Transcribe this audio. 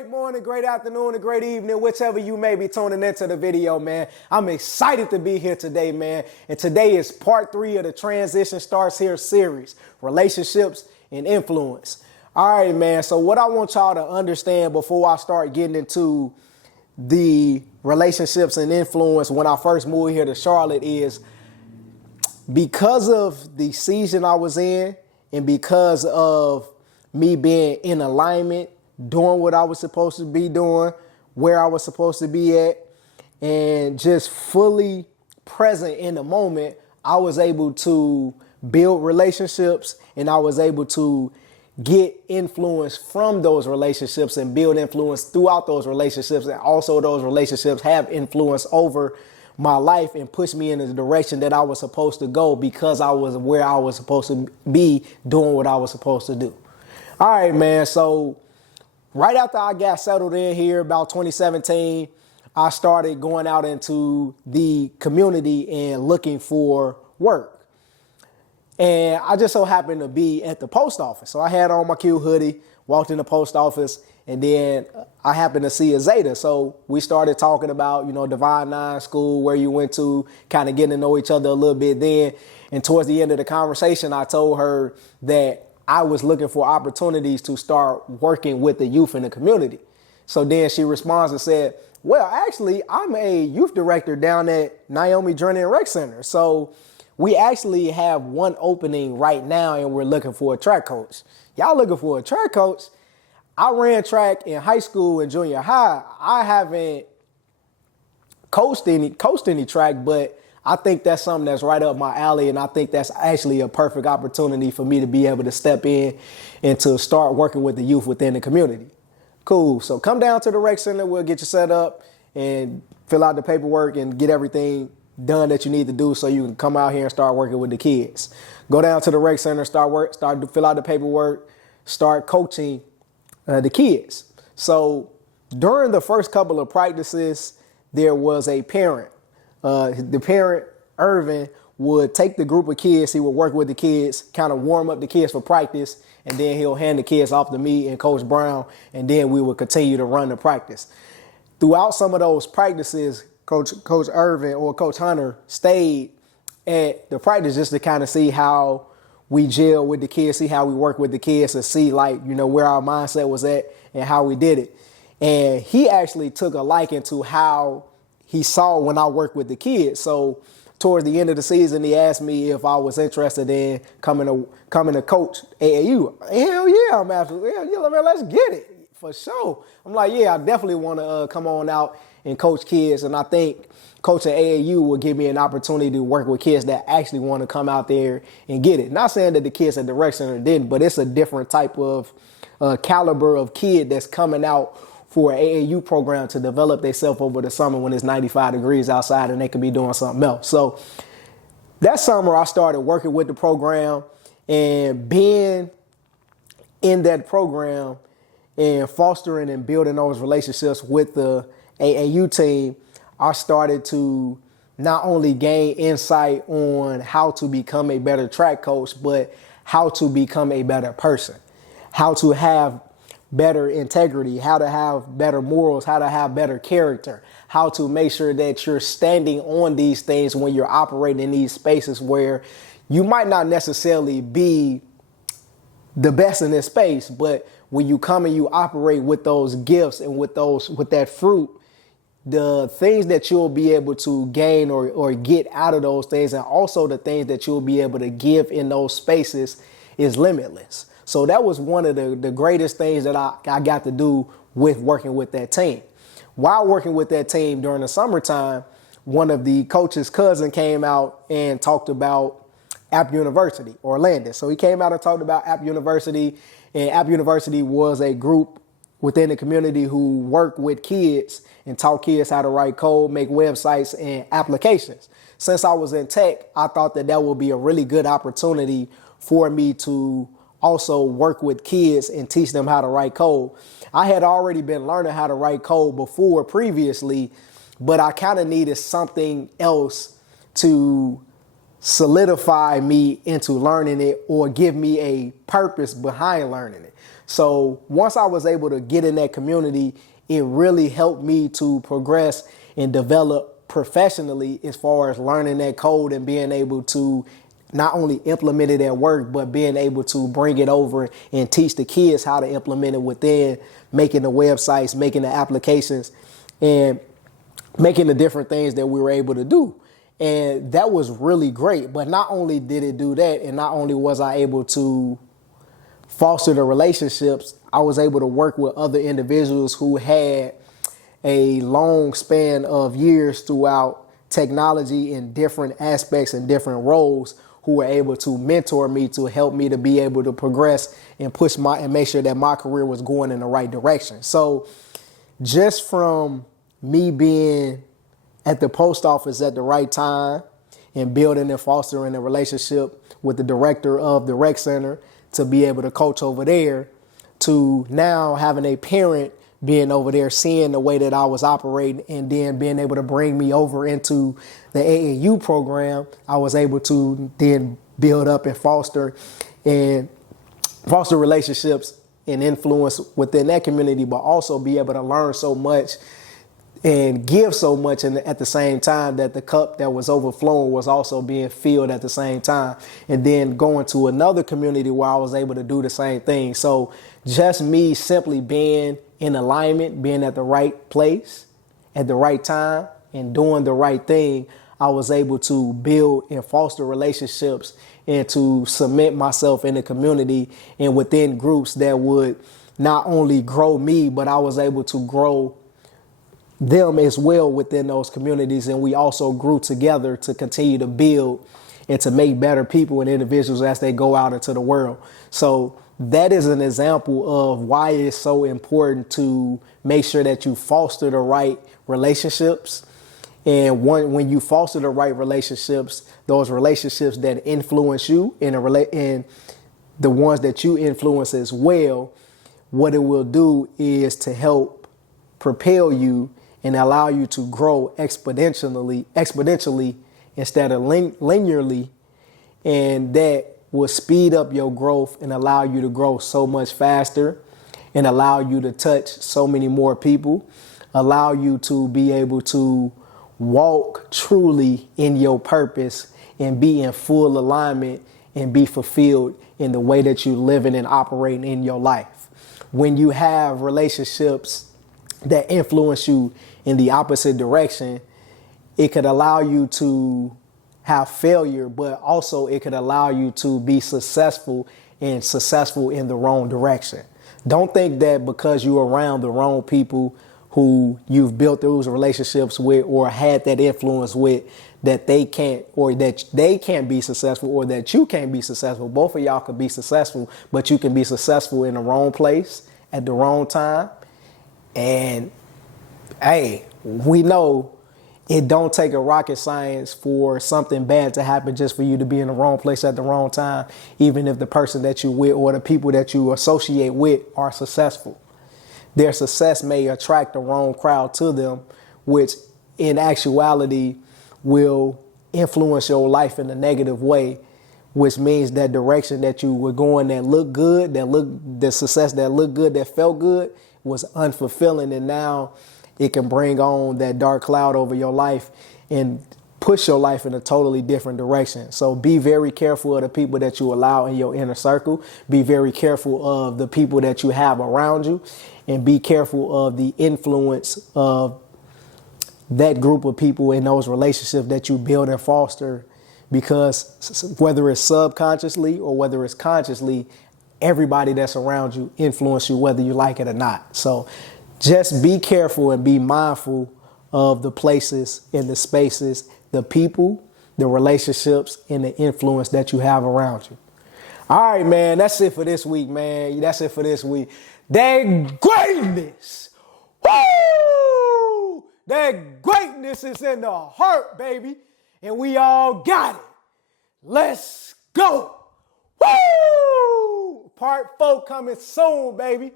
great morning, great afternoon, and great evening, whichever you may be tuning into the video, man. I'm excited to be here today, man. And today is part 3 of the Transition Starts Here series, Relationships and Influence. All right, man. So what I want y'all to understand before I start getting into the relationships and influence when I first moved here to Charlotte is because of the season I was in and because of me being in alignment, doing what I was supposed to be doing, where I was supposed to be at, and just fully present in the moment, I was able to build relationships and I was able to get influence from those relationships and build influence throughout those relationships. And also those relationships have influence over my life and push me in the direction that I was supposed to go because I was where I was supposed to be doing what I was supposed to do. All right, man. So right after I got settled in here about 2017, I started going out into the community and looking for work. And I just so happened to be at the post office. So I had on my cute hoodie, walked in the post office, and then I happened to see a Zeta. So we started talking about, Divine Nine School, where you went to, kind of getting to know each other a little bit then. And towards the end of the conversation, I told her that I was looking for opportunities to start working with the youth in the community. So then she responds and said, well, actually, I'm a youth director down at Naomi Journey and Rec Center. So we actually have one opening right now and we're looking for a track coach. Y'all looking for a track coach? I ran track in high school and junior high. I haven't coached any track, but I think that's something that's right up my alley. And I think that's actually a perfect opportunity for me to be able to step in and to start working with the youth within the community. Cool. So come down to the rec center. We'll get you set up and fill out the paperwork and get everything done that you need to do so you can come out here and start working with the fields. Go down to the rec center, start to fill out the paperwork, start coaching the kids. So during the first couple of practices, there was a parent. The parent, Irvin, would take the group of kids. He would work with the kids, kind of warm up the kids for practice, and then he'll hand the kids off to me and Coach Brown, and then we would continue to run the practice. Throughout some of those practices, Coach Irvin or Coach Hunter stayed at the practice just to kind of see how we gel with the kids, see how we work with the kids, and see where our mindset was at and how we did it. And he actually took a liking to how he saw when I worked with the kids. So towards the end of the season, he asked me if I was interested in coming to coach AAU. Hell yeah, I'm absolutely, man, let's get it for sure. I'm like, yeah, I definitely want to come on out and coach kids. And I think coaching AAU will give me an opportunity to work with kids that actually want to come out there and get it. Not saying that the kids at the rec center didn't, but it's a different type of caliber of kid that's coming out for an AAU program to develop themselves over the summer when it's 95 degrees outside and they could be doing something else. So that summer I started working with the program and being in that program and fostering and building those relationships with the AAU team. I started to not only gain insight on how to become a better track coach, but how to become a better person, how to have better integrity, how to have better morals, how to have better character, how to make sure that you're standing on these things when you're operating in these spaces where you might not necessarily be the best in this space, but when you come and you operate with those gifts and with that fruit, the things that you'll be able to gain or get out of those things, and also the things that you'll be able to give in those spaces, is limitless. So that was one of the greatest things that I got to do with working with that team. While working with that team during the summertime, one of the coach's cousin came out and talked about App University or Landis. So he came out and talked about App University, and App University was a group within the community who work with kids and taught kids how to write code, make websites and applications. Since I was in tech, I thought that would be a really good opportunity for me to also work with kids and teach them how to write code. I had already been learning how to write code before previously, but I kind of needed something else to solidify me into learning it or give me a purpose behind learning it. So once I was able to get in that community, it really helped me to progress and develop professionally as far as learning that code and being able to not only implement it at work, but being able to bring it over and teach the kids how to implement it within making the websites, making the applications, and making the different things that we were able to do. And that was really great. But not only did it do that, and not only was I able to foster the relationships, I was able to work with other individuals who had a long span of years throughout technology in different aspects and different roles, who were able to mentor me to help me to be able to progress and push and make sure that my career was going in the right direction. So just from me being at the post office at the right time and building and fostering a relationship with the director of the rec center to be able to coach over there, to now having a parent being over there, seeing the way that I was operating, and then being able to bring me over into the AAU program, I was able to then build up and foster relationships and influence within that community, but also be able to learn so much and give so much, and at the same time that the cup that was overflowing was also being filled at the same time. And then going to another community where I was able to do the same thing. So just me simply being in alignment, being at the right place at the right time and doing the right thing, I was able to build and foster relationships and to cement myself in the community and within groups that would not only grow me, but I was able to grow them as well within those communities. And we also grew together to continue to build and to make better people and individuals as they go out into the world. So that is an example of why it's so important to make sure that you foster the right relationships. And when you foster the right relationships, those relationships that influence you and the ones that you influence as well, what it will do is to help propel you and allow you to grow exponentially instead of linearly. And that will speed up your growth and allow you to grow so much faster and allow you to touch so many more people, allow you to be able to walk truly in your purpose and be in full alignment and be fulfilled in the way that you're living and operating in your life. When you have relationships that influence you in the opposite direction, it could allow you to have failure, but also it could allow you to be successful in the wrong direction. Don't think that because you're around the wrong people who you've built those relationships with or had that influence with, that they can't be successful, or that you can't be successful. Both of y'all could be successful, but you can be successful in the wrong place at the wrong time. And hey, we know it don't take a rocket science for something bad to happen just for you to be in the wrong place at the wrong time, even if the person that you with or the people that you associate with are successful. Their success may attract the wrong crowd to them, which in actuality will influence your life in a negative way, which means that direction that you were going that looked good, the success that looked good, that felt good, was unfulfilling. And now it can bring on that dark cloud over your life and push your life in a totally different direction. So be very careful of the people that you allow in your inner circle. Be very careful of the people that you have around you, and be careful of the influence of that group of people in those relationships that you build and foster, because whether it's subconsciously or whether it's consciously, everybody that's around you influence you whether you like it or not. So just be careful and be mindful of the places and the spaces, the people, the relationships, and the influence that you have around you. All right, man, that's it for this week, man. That's it for this week. That greatness, woo! That greatness is in the heart, baby. And we all got it. Let's go. Woo! Part 4 coming soon, baby.